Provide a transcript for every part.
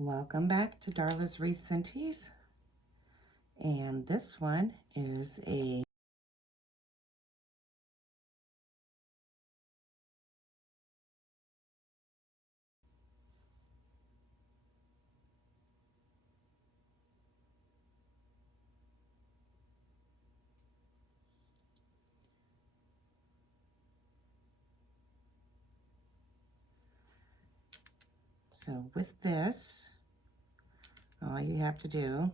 Welcome back to Darla's Wreaths and Teas. And this one is a so with this, all you have to do,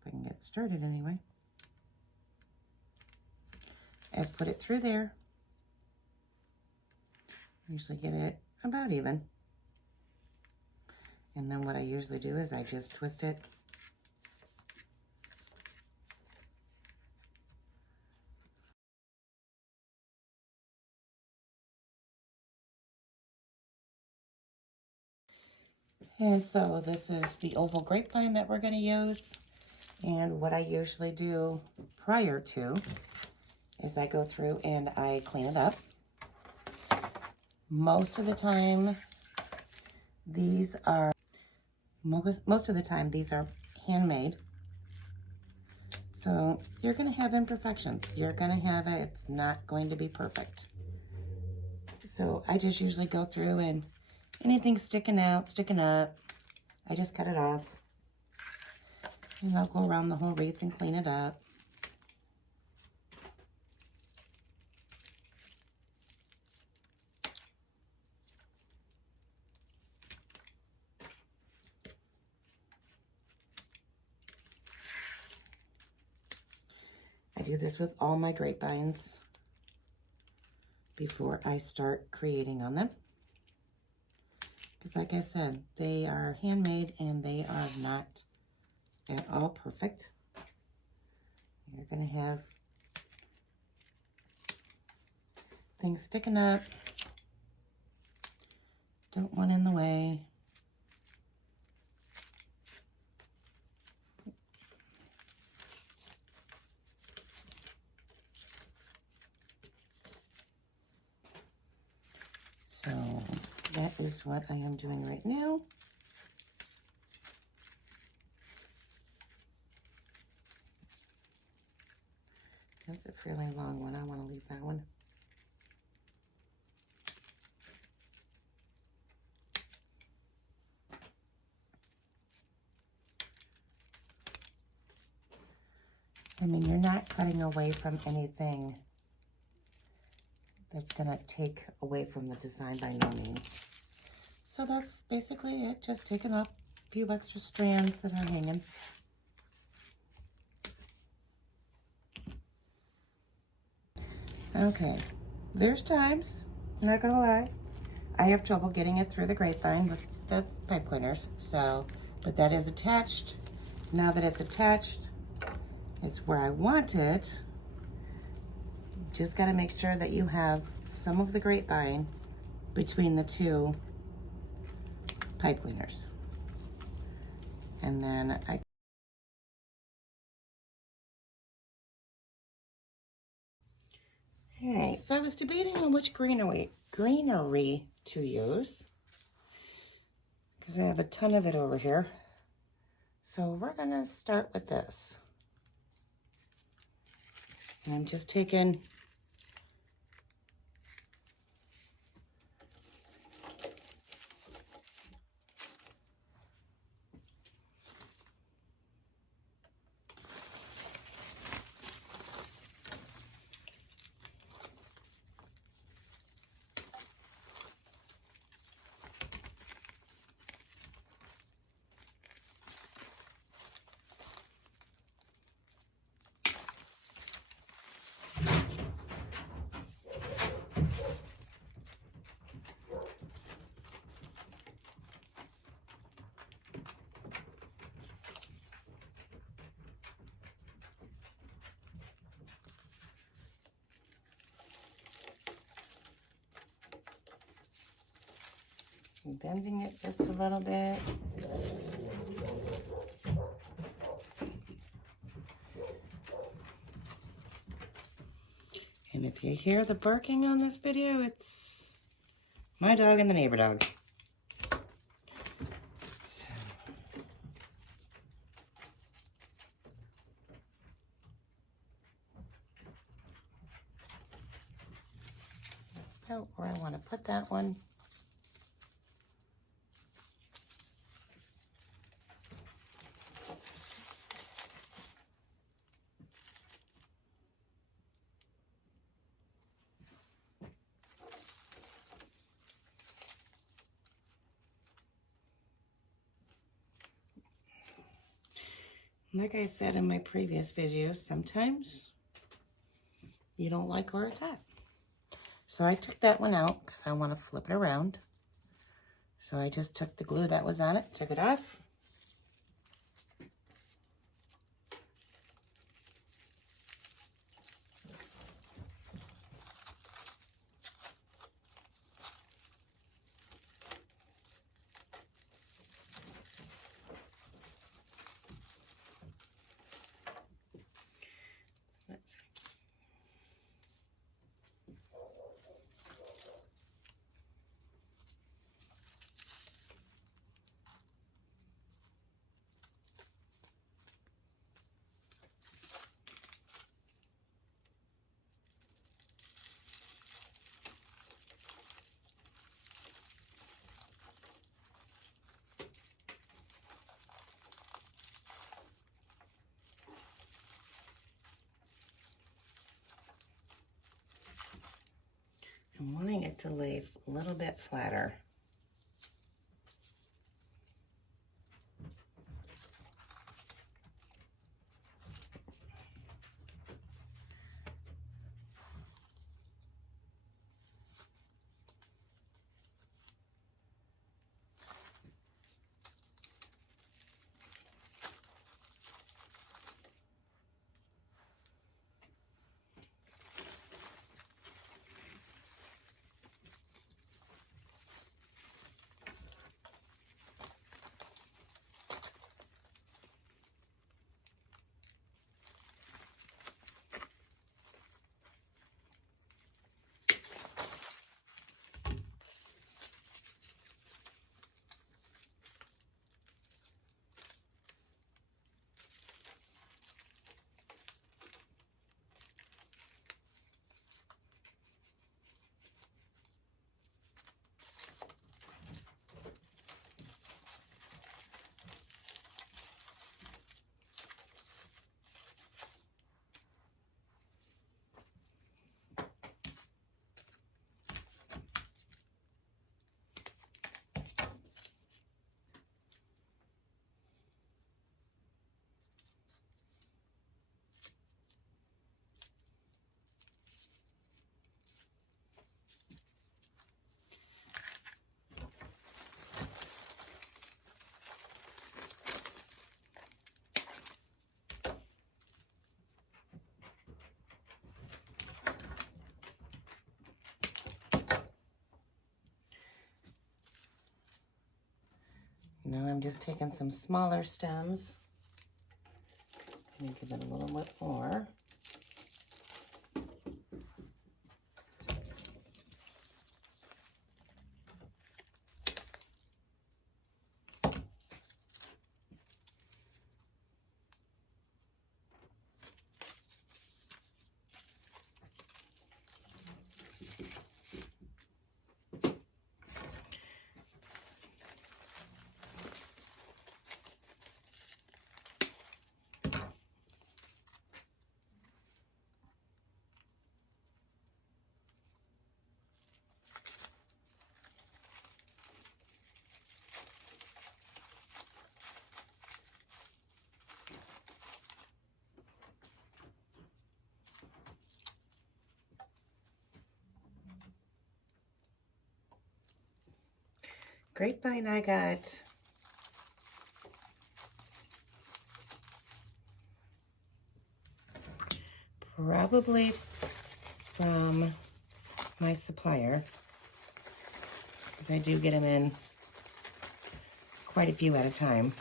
if I can get started anyway, is put it through there. I usually get it about even. And then what I usually do is I just twist it and so this is the oval grapevine that we're going to use. And what I usually do prior to is I go through and I clean it up. Most of the time, these are handmade. So you're going to have imperfections. You're going to have it. It's not going to be perfect. So I just usually go through and anything sticking out, sticking up, I just cut it off. And I'll go around the whole wreath and clean it up. I do this with all my grapevines before I start creating on them. Because like I said, they are handmade and they are not at all perfect. You're going to have things sticking up. Don't want in the way. So that is what I am doing right now. That's a fairly long one. I want to leave that one. I mean, you're not cutting away from anything that's going to take away from the design by no means. So that's basically it. Just taking off a few extra strands that are hanging. Okay, there's times, I'm not gonna lie, I have trouble getting it through the grapevine with the pipe cleaners. So, but that is attached. Now that it's attached, it's where I want it. Just gotta make sure that you have some of the grapevine between the two pipe cleaners. And then all right, so I was debating on which greenery to use because I have a ton of it over here. So we're gonna start with this. And I'm just taking bending it just a little bit. And if you hear the barking on this video, it's my dog and the neighbor dog. out where I want to put that one. Like I said in my previous video, sometimes you don't like where it's at. So I took that one out because I want to flip it around. So I just took the glue that was on it, took it off. Let's see. I'm wanting it to lay a little bit flatter. Now I'm just taking some smaller stems and give it a little bit more. Grapevine I got probably from my supplier, because I do get them in quite a few at a time.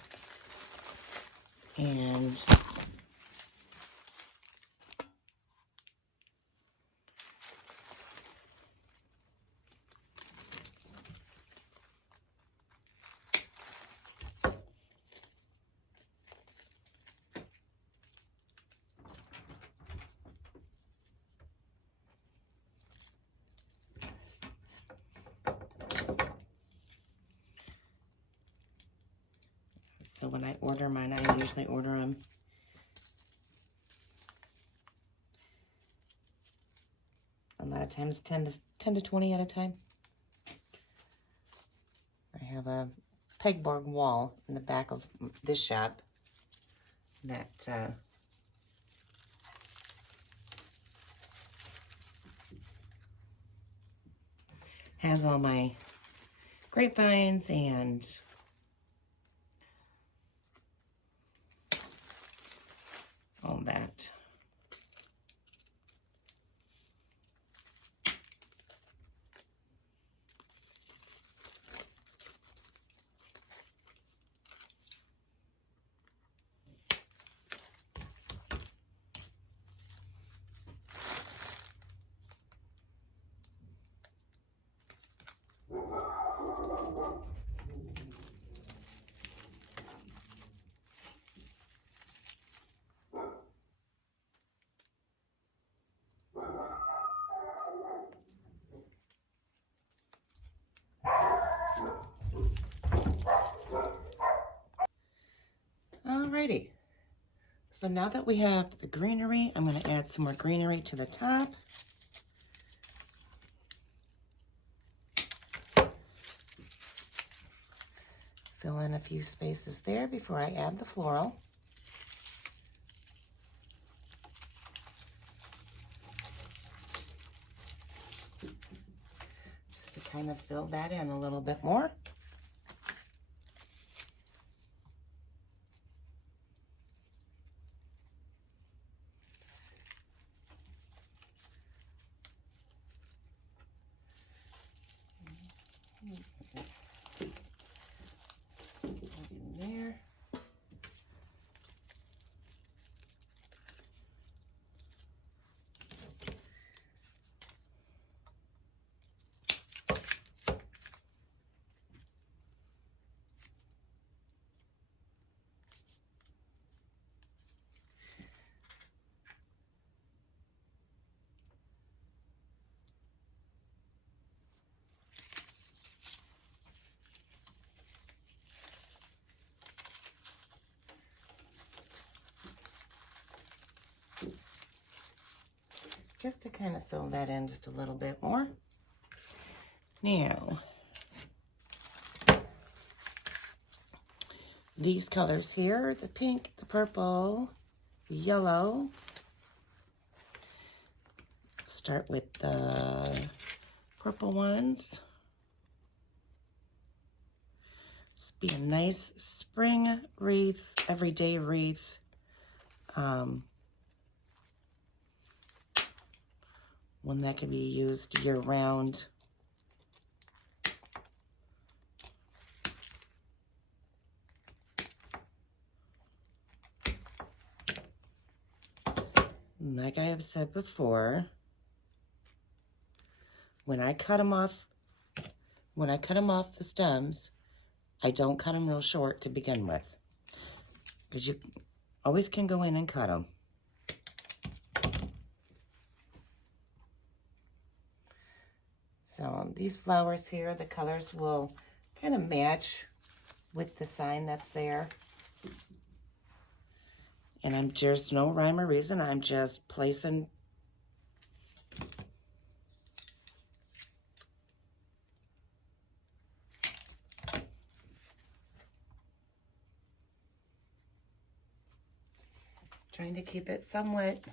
And So when I order mine, I usually order them a lot of times 10 to 20 at a time. I have a pegboard wall in the back of this shop that has all my grapevines and all that. Alrighty, so now that we have the greenery, I'm going to add some more greenery to the top. Fill in a few spaces there before I add the floral. Just to kind of fill that in a little bit more. Just to kind of fill that in just a little bit more. Now, these colors here, the pink, the purple, the yellow. Start with the purple ones. This be a nice spring wreath, everyday wreath. One that can be used year-round. Like I have said before, when I cut them off the stems, I don't cut them real short to begin with, because you always can go in and cut them. So these flowers here, the colors will kind of match with the sign that's there. And there's no rhyme or reason. I'm just placing trying to keep it somewhat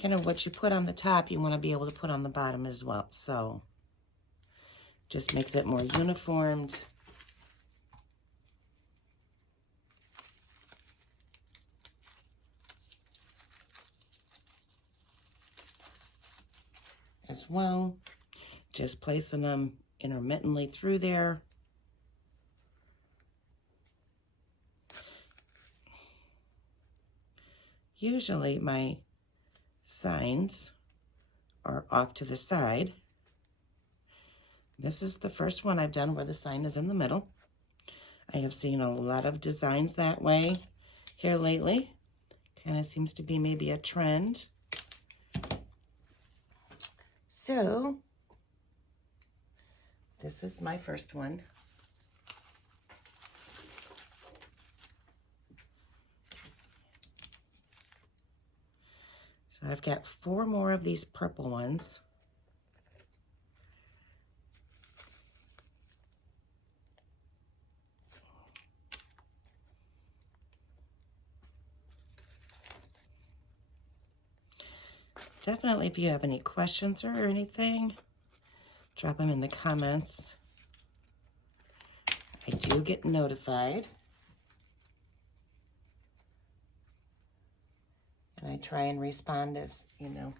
kind of what you put on the top, you want to be able to put on the bottom as well. So just makes it more uniformed. As well, just placing them intermittently through there. Usually my signs are off to the side. This is the first one I've done where the sign is in the middle. I have seen a lot of designs that way here lately. Kind of seems to be maybe a trend. So this is my first one. So I've got 4 more of these purple ones. Definitely, if you have any questions or anything, drop them in the comments. I do get notified. And I try and respond as, you know.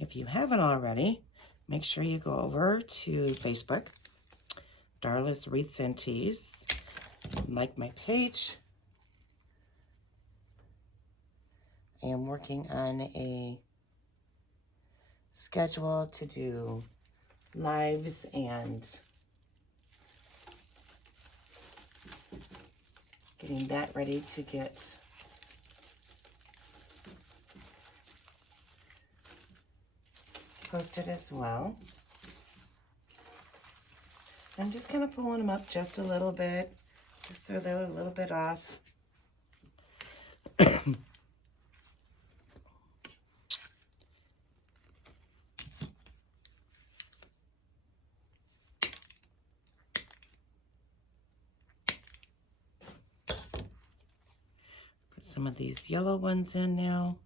If you haven't already, make sure you go over to Facebook, Darla's Wreaths and Teas, like my page. I am working on a schedule to do lives and getting that ready to get posted as well. I'm just kind of pulling them up just a little bit, just so they're a little bit off. Put some of these yellow ones in now.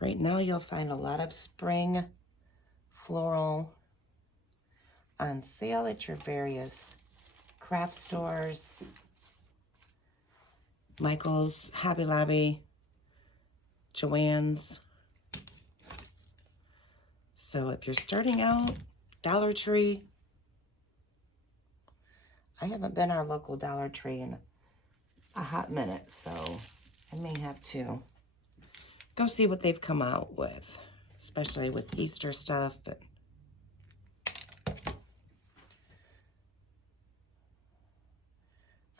Right now you'll find a lot of spring floral on sale at your various craft stores, Michael's, Hobby Lobby, Joann's. So if you're starting out, Dollar Tree. I haven't been our local Dollar Tree in a hot minute, so I may have to go see what they've come out with, especially with Easter stuff. But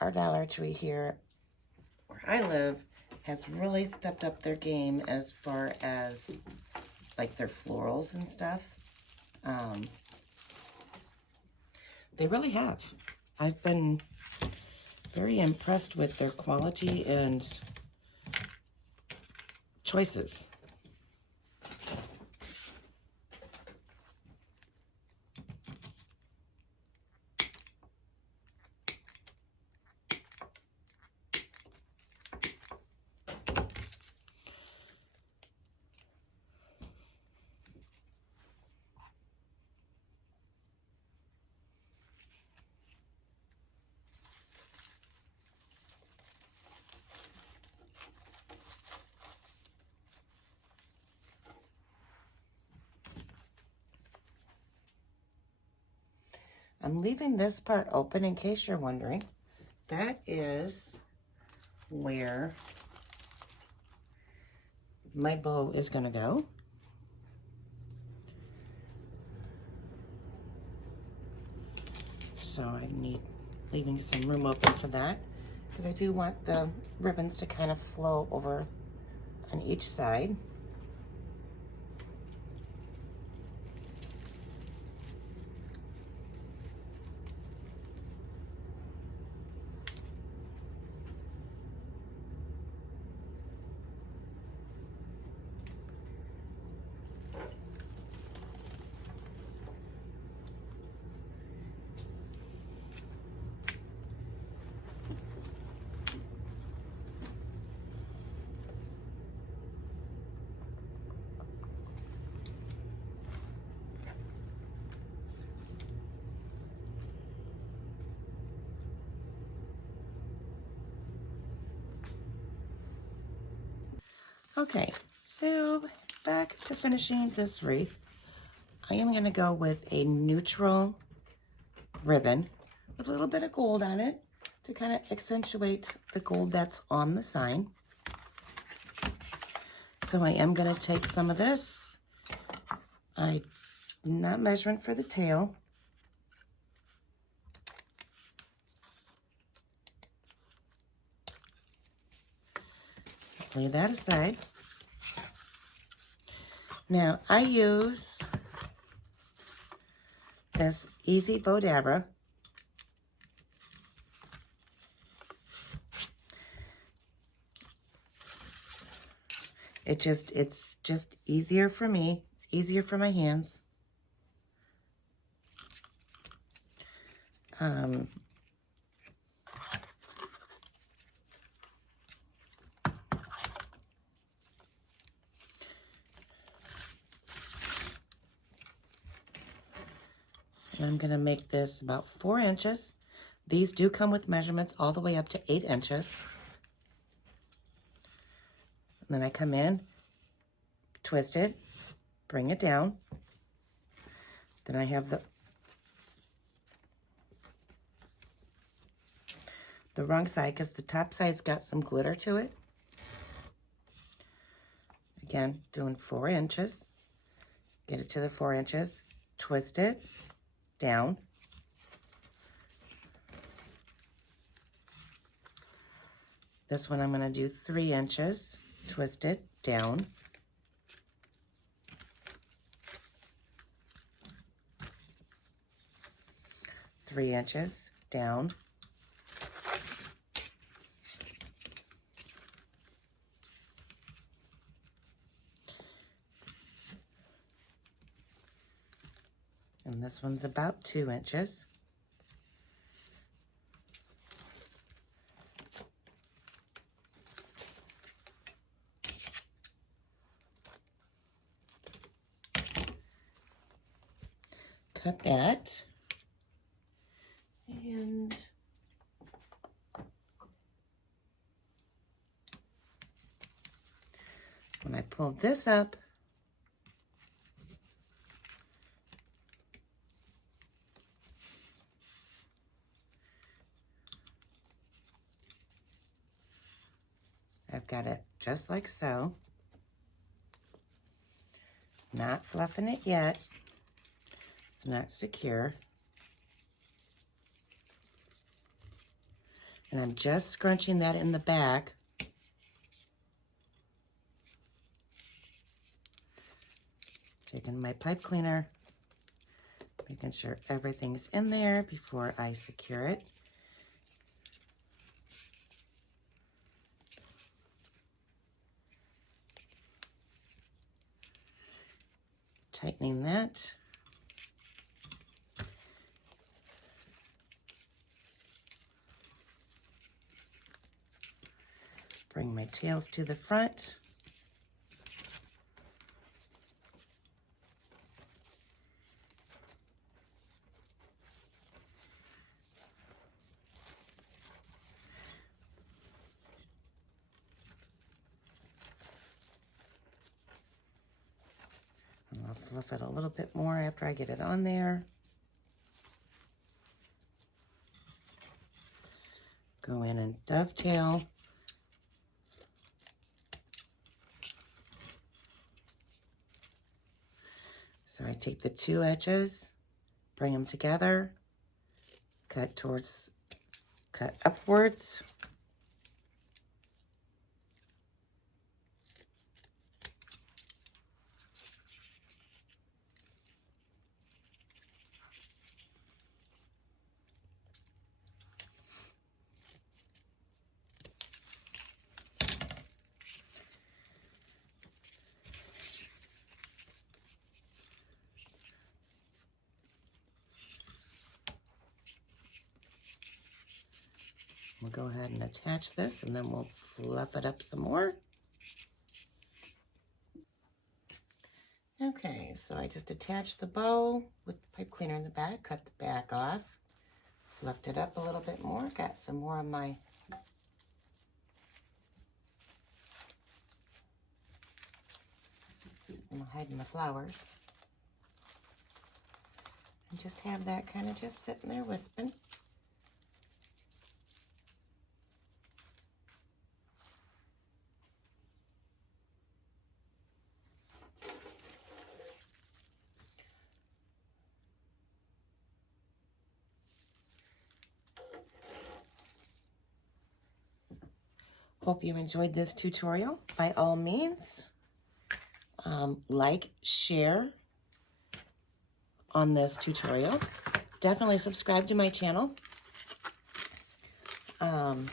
our Dollar Tree here where I live has really stepped up their game as far as like their florals and stuff. They really have. I've been very impressed with their quality and choices. I'm leaving this part open in case you're wondering. That is where my bow is going to go. So I need leaving some room open for that because I do want the ribbons to kind of flow over on each side. Okay, so back to finishing this wreath. I am going to go with a neutral ribbon with a little bit of gold on it to kind of accentuate the gold that's on the sign. So I am going to take some of this. I'm not measuring for the tail. Lay that aside. Now I use this Easy Bow Dabra. It's just easier for me. It's easier for my hands. And I'm gonna make this about 4 inches. These do come with measurements all the way up to 8 inches. And then I come in, twist it, bring it down. Then I have the wrong side because the top side's got some glitter to it. Again, doing 4 inches. Get it to the 4 inches, twist it down. This one I'm going to do 3 inches, twist it down. Three inches down. And this one's about 2 inches. Cut that. And when I pull this up, I've got it just like so. Not fluffing it yet. It's not secure. And I'm just scrunching that in the back. Taking my pipe cleaner, making sure everything's in there before I secure it. Tightening that. Bring my tails to the front. And I'll fluff it a little bit more after I get it on there. Go in and dovetail. So I take the 2 edges, bring them together, cut upwards. We'll go ahead and attach this, and then we'll fluff it up some more. Okay, so I just attached the bow with the pipe cleaner in the back, cut the back off, fluffed it up a little bit more, got some more of my I'm hiding the flowers. And just have that kind of just sitting there wisping. Hope you enjoyed this tutorial. By all means, like, share on this tutorial. Definitely subscribe to my channel. That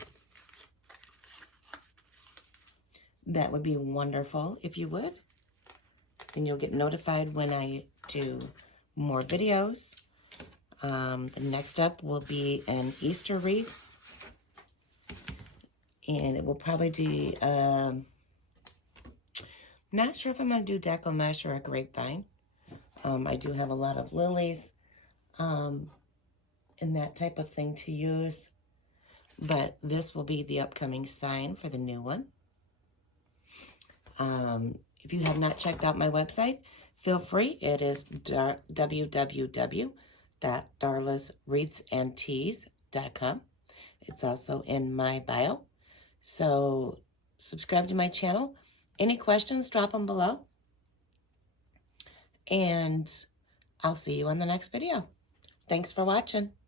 would be wonderful if you would. Then you'll get notified when I do more videos. The next up will be an Easter wreath. And it will probably be, not sure if I'm going to do deco mesh or a grapevine. I do have a lot of lilies and that type of thing to use. But this will be the upcoming sign for the new one. If you have not checked out my website, feel free. It is www.darlaswreathsandteas.com. It's also in my bio. So subscribe to my channel. Any questions, drop them below. And I'll see you on the next video. Thanks for watching.